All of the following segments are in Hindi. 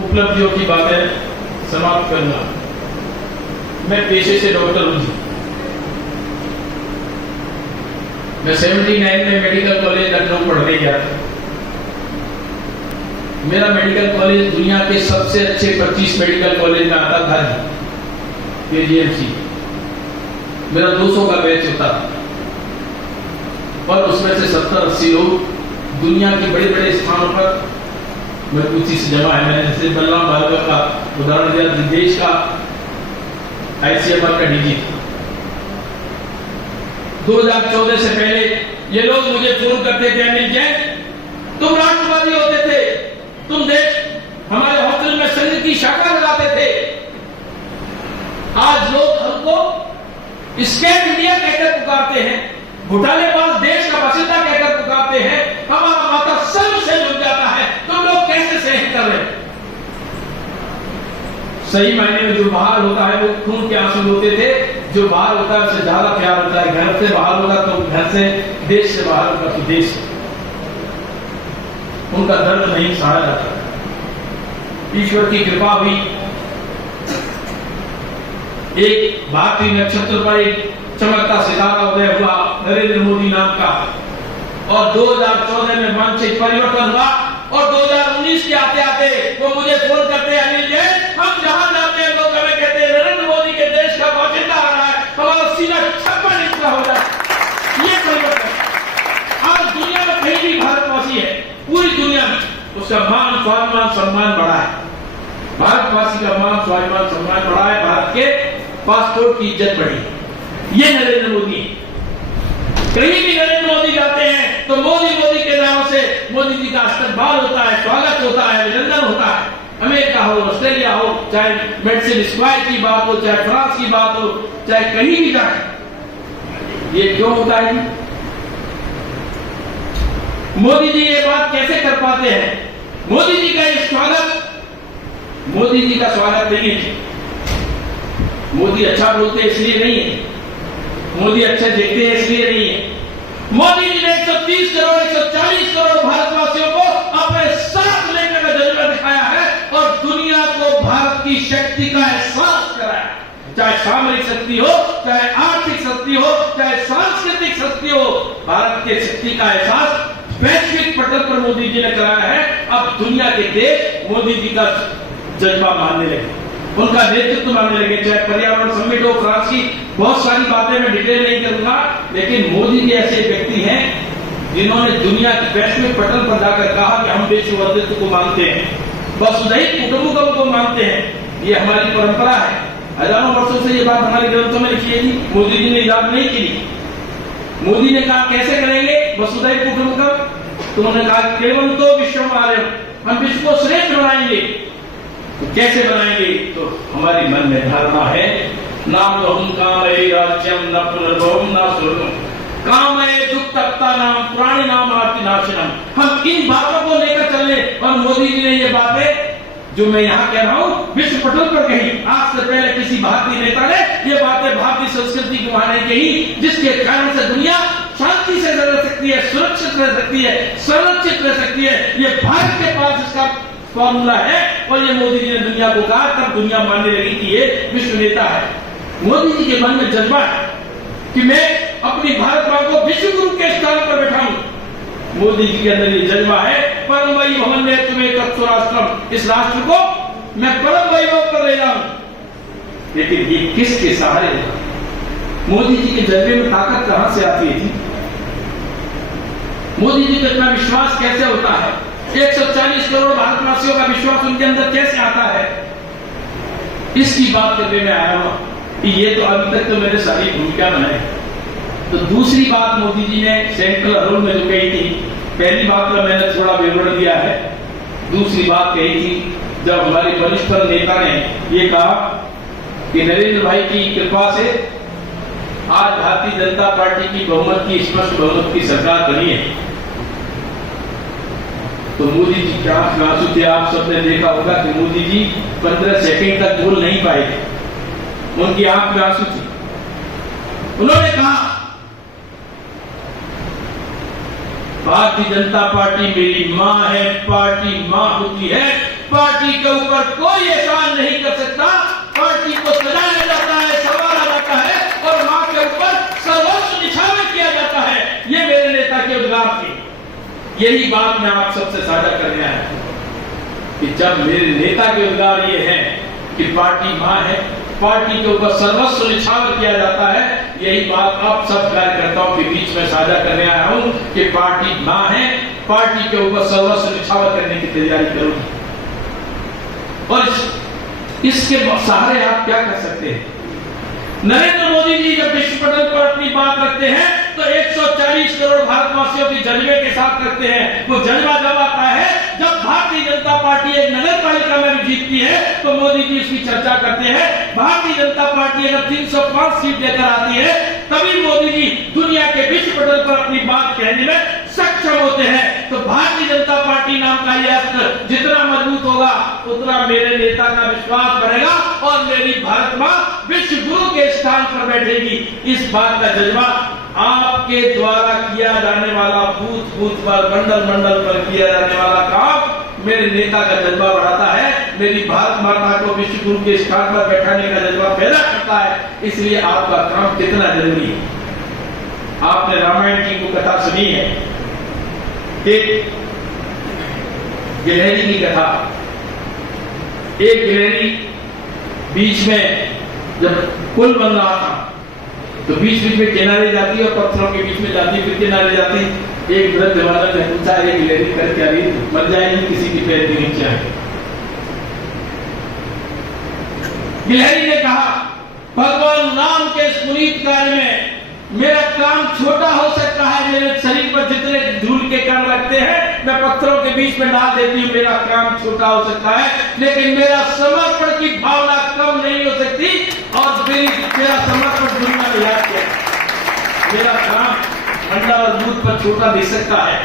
उपलब्धियों की बातें समाप्त करना। मैं पेशे से डॉक्टर हूं। मैं 79 में मेडिकल कॉलेज लखनऊ पढ़ने गया था। मेरा मेडिकल कॉलेज दुनिया के सबसे अच्छे 25 मेडिकल कॉलेज में आता था, KGMC। मेरा 200 का बैच होता था और उसमें से 70-80 लोग दुनिया के बड़े बड़े स्थानों पर मजबूती से जमा है। मैंने जैसे बलराम भार्गव का उदाहरण दिया, देश का ICMR का DG। 2014 से पहले ये लोग मुझे फोन करते थे, अनिल जैन तुम राष्ट्रवादी होते थे, तुम देश हमारे होटल में संघ की शाखा लगाते थे। आज लोग हमको स्कैम इंडिया कहकर पुकारते हैं, घोटालेबाज देश का बासिंदा कहकर पुकारते हैं। हमारा माता सर्व से जुड़ जाता है, तुम लोग कैसे सहन कर रहे? सही मायने में जो बाहर होता है वो खून के आंसू होते थे, जो बाहर होता है उससे ज्यादा प्यार होता है। घर से बाहर होगा तो घर से, देश से बाहर होगा तो देश से। उनका दर्द नहीं सहा जाता। ईश्वर की कृपा हुई, एक भारतीय नक्षत्र पर एक चमकता सितारा उदय हुआ नरेंद्र मोदी नाम का, और 2014 में मानसिक परिवर्तन हुआ। और 2019 के आते आते वो मुझे फोन करते हैं, अनिल जैन हम जहां जाते हैं लोग हमें कहते हैं नरेंद्र मोदी के देश का बाशिंदा आ रहा है, हमारा सीना 56 इंच का हो जाए। ये परिवर्तन आज दुनिया में कहीं भी भारतवासी है, पूरी दुनिया में उसका मान स्वाभिमान सम्मान बढ़ा है। भारतवासी का मान स्वाभिमान सम्मान बढ़ा है, भारत के पासपोर्ट की इज्जत बढ़ी। ये नरेंद्र मोदी, कहीं भी नरेंद्र मोदी जाते हैं तो मोदी के नाम से मोदी जी का इस्तकबाल होता है, स्वागत होता है, अभिनंदन होता है। अमेरिका हो, ऑस्ट्रेलिया हो, चाहे मेडिसिन स्क्वायर की बात हो, चाहे फ्रांस की बात हो, चाहे कहीं भी जाए, ये क्यों होता है? मोदी जी ये बात कैसे कर पाते हैं? मोदी जी का ये स्वागत, मोदी जी का स्वागत नहीं है। मोदी अच्छा बोलते इसलिए नहीं है, मोदी अच्छे देखते हैं इसलिए नहीं है। मोदी जी ने 130 करोड़ 140 करोड़ भारतवासियों को अपने साथ लेकर का जज्बा दिखाया है और दुनिया को भारत की शक्ति का एहसास कराया। चाहे सामरिक शक्ति हो, चाहे आर्थिक शक्ति हो, चाहे सांस्कृतिक शक्ति हो, भारत की शक्ति का एहसास वैश्विक पटल पर मोदी जी ने कराया है। अब दुनिया के देश मोदी जी का जज्बा मानने लगे, उनका नेतृत्व मानने लगे। चाहे पर्यावरण समिट हो, फ्रांस की बहुत सारी बातें मैं डिटेल नहीं करूंगा, लेकिन मोदी जी ऐसे व्यक्ति हैं जिन्होंने दुनिया के वैश्विक पटल पर जाकर कहा कि हम विश्व को मानते हैं, वसुधैव कुटुंबकम को मानते हैं। ये हमारी परंपरा है, हजारों वर्षों से ये बात हमारे ग्रंथों में लिखी है। मोदी जी ने याद नहीं की। मोदी ने कहा कैसे करेंगे वसुधैव कुटुंबकम? तो उन्होंने कहा केवंतो विश्वमार्यम, हम विश्व को श्रेष्ठ बनाएंगे। तो कैसे बनाएंगे? तो हमारी मन में धारणा है, नाम तो हम कामये राज्यम न पुनर्भवम न स्वर्गम कामये दुक्तप्ता नाम प्राणी नाम आर्ति नाशनम। हम इन बातों को लेकर चले और मोदी जी ने ये बातें जो मैं यहाँ कह रहा हूँ विश्व पटल पर कही। आज से पहले किसी भारतीय नेता ने ये बातें भारतीय संस्कृति को वहां नहीं कही, जिसके कारण से दुनिया शांति से रह सकती है, सुरक्षित रह सकती है, संरक्षित रह सकती है। ये भारत के पास इसका फॉर्मूला है और ये मोदी जी ने दुनिया को कहा, तब दुनिया मानने लगी कि ये विश्व नेता है। मोदी जी के मन में जज्बा है कि मैं अपनी भारत मां को विश्व गुरु के स्थान पर बैठाऊं। मोदी जी के अंदर ये जज्बा है, परम वैभव में तुम्हें राष्ट्रम, इस राष्ट्र को मैं परम वैभव पर ले जाऊं। लेकिन ये किसके सहारे? मोदी जी के जज्बे में ताकत कहां से आती है? मोदी जी को इतना विश्वास कैसे होता है? 140 करोड़ भारतवासियों का विश्वास उनके अंदर कैसे आता है? इसकी बात करने में आया हूं कि ये तो अभी तक तो मैंने सारी भूमिका बनाई। तो दूसरी बात मोदी जी ने सेंट्रल रोल में जो कही थी, पहली बात का मैंने थोड़ा विवरण दिया है, दूसरी बात कही थी जब हमारे वरिष्ठ नेता ने ये कहा कि नरेंद्र भाई की कृपा से आज भारतीय जनता पार्टी की बहुमत की स्पष्ट बहुमत की सरकार बनी है। तो मोदी जी क्या आंसू थे, आप सबने देखा होगा कि मोदी जी 15 सेकंड तक बोल नहीं पाए थे, उनकी आंख में आंसू थे। उन्होंने कहा भारतीय जनता पार्टी मेरी मां है, पार्टी मां होती है। पार्टी के ऊपर कोई एहसान नहीं कर सकता। पार्टी को सजाया जाता है, संवारा जाता है और मां के ऊपर सर्वस्व निछावर किया जाता है। ये मेरे नेता के उद्गार थे। यही बात मैं आप सबसे साझा करने आया हूं कि जब मेरे नेता के उद्गार ये हैं कि पार्टी मां है, पार्टी के ऊपर सर्वस्व निछावर किया जाता है, यही बात आप सब कार्यकर्ताओं के बीच में साझा करने आया हूं कि पार्टी मां है, पार्टी के ऊपर सर्वस्व निछावर करने की तैयारी करूंगी। और इसके सहारे आप क्या कर सकते हैं? नरेंद्र मोदी जी जब विश्व पटल पर अपनी बात रखते हैं तो 140 करोड़ भारतवासियों के जज्बे के साथ रखते हैं। वो जज्बा जब आता है जब भारतीय जनता पार्टी एक नगर पालिका में भी जीतती है तो मोदी जी उसकी चर्चा करते हैं। भारतीय जनता पार्टी अगर 305 सीट लेकर आती है तभी मोदी जी दुनिया के विश्व पटल पर अपनी बात कहने में सक्षम होते हैं। तो भारतीय जनता पार्टी नाम का यह अस्त्र जितना मजबूत होगा उतना मेरे नेता का विश्वास बढ़ेगा और मेरी भारत मां विश्व गुरु के स्थान पर बैठेगी। इस बात का जज्बा आपके द्वारा किया जाने वाला बूथ बूथ पर, मंडल मंडल पर किया जाने वाला काम मेरे नेता का जज्बा बढ़ाता है, मेरी भारत माता को विश्व गुरु के स्थान पर बैठाने का जज्बा पैदा करता है। इसलिए आपका काम कितना जरूरी है। आपने रामायण की वो कथा सुनी है, एक गिलहरी की कथा। एक गिलहरी बीच में जब पुल बन रहा था तो बीच बीच में किनारे जाती और पत्थरों के बीच में जाती, फिर किनारे जाती। एक वृद्ध बालक ने पूछा, एक गिलहरी कर क्या रही, मर जाएगी किसी की पैर के नीचे आए। गिलहरी ने कहा, भगवान राम के इस पुनीत कार्य में मेरा काम छोटा हो सकता है, मेरे शरीर पर जितने धूल के कण लगते हैं मैं पत्थरों के बीच में डाल देती हूँ, मेरा काम छोटा हो सकता है, लेकिन मेरा समर्पण की भावना कम नहीं हो सकती और मेरा समर्पण दुनिया में याद किया। मेरा काम अंडा और दूध पर छोटा दिख सकता है,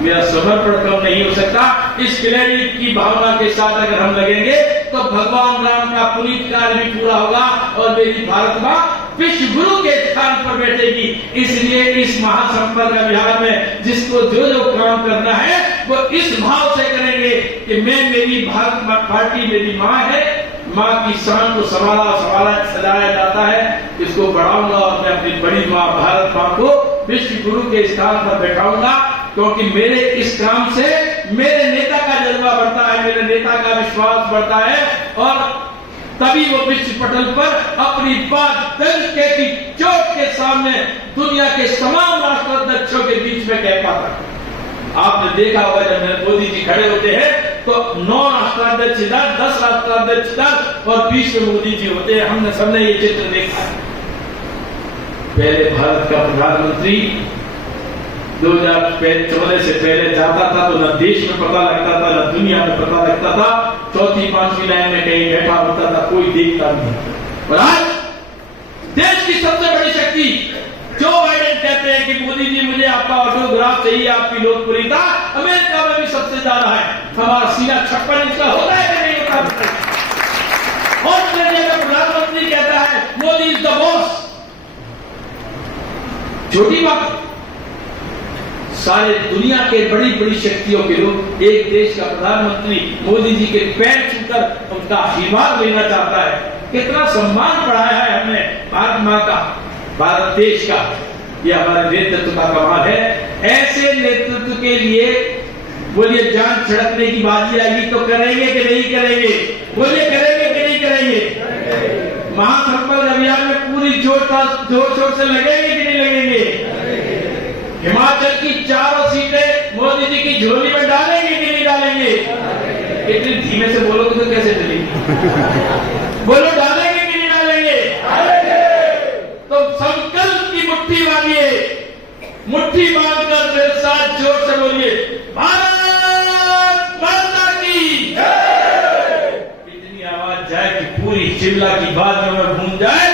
मेरा समर्पण कम नहीं हो सकता। इस गिलहरी की भावना के साथ अगर हम लगेंगे तो भगवान राम का पुनीत कार्य भी पूरा होगा और मेरी भारत मां विश्व गुरु के स्थान पर बैठेगी। इसलिए इस महासंपर्क अभियान में जिसको जो जो काम करना है वो इस भाव से करेंगे कि मेरी भारत पार्टी मेरी मां है, मां की शान को सजाया जाता है, इसको बढ़ाऊंगा और मैं अपनी बड़ी मां भारत मां को विश्व गुरु के स्थान पर बैठाऊंगा। क्योंकि मेरे इस काम से मेरे नेता का जज्बा बढ़ता है, मेरे नेता का विश्वास बढ़ता है और तभी वो विश्व पटल पर अपनी बात डंके की चोट के सामने दुनिया के तमाम राष्ट्राध्यक्षों के बीच में कह पाता। आपने देखा होगा जब मोदी जी खड़े होते हैं तो 9 राष्ट्राध्यक्ष इधर, 10 राष्ट्राध्यक्ष इधर और बीच में मोदी जी होते हैं। हमने सबने ये चित्र देखा है। पहले भारत का प्रधानमंत्री 2014 से पहले जाता था तो न देश में पता लगता था न दुनिया में पता लगता था, चौथी पांचवी लाइन में कहीं बैठा होता था, कोई देखता नहीं। और आज देश की सबसे बड़ी शक्ति जो बाइडेन कहते हैं कि मोदी जी मुझे आपका ऑटोग्राफ चाहिए, आपकी लोकप्रियता अमेरिका में भी सबसे ज्यादा है। हमारा सीना 56 इंच का होता है कि नहीं होता? ऑस्ट्रेलिया का प्रधानमंत्री कहता है मोदी इज द बॉस। छोटी बात, सारे दुनिया के बड़ी बड़ी शक्तियों के लोग एक देश का प्रधानमंत्री मोदी जी के पैर छूकर उनका आशीर्वाद लेना चाहता है। कितना सम्मान बढ़ाया है हमने भारत मां का, भारत देश का। ये हमारे नेतृत्व का कमाल है। ऐसे नेतृत्व के लिए बोलिए जान छिड़कने की बाजी आएगी तो करेंगे कि नहीं करेंगे? बोलिए करेंगे कि नहीं करेंगे? महासंपर्क अभियान में पूरी जोर शोर से लगेंगे कि नहीं लगेंगे? हिमाचल की 4 सीटें मोदी जी की झोली में डालेंगे कि नहीं डालेंगे? इतनी धीमे से बोलोगे तो कैसे चलेगी? बोलो डालेंगे कि नहीं डालेंगे? तो संकल्प की मुट्ठी बांधिए, मुट्ठी बांधकर मेरे साथ जोर से बोलिए भारत माता की जय। इतनी आवाज जाए कि पूरी शिमला की बात में गूंज जाए।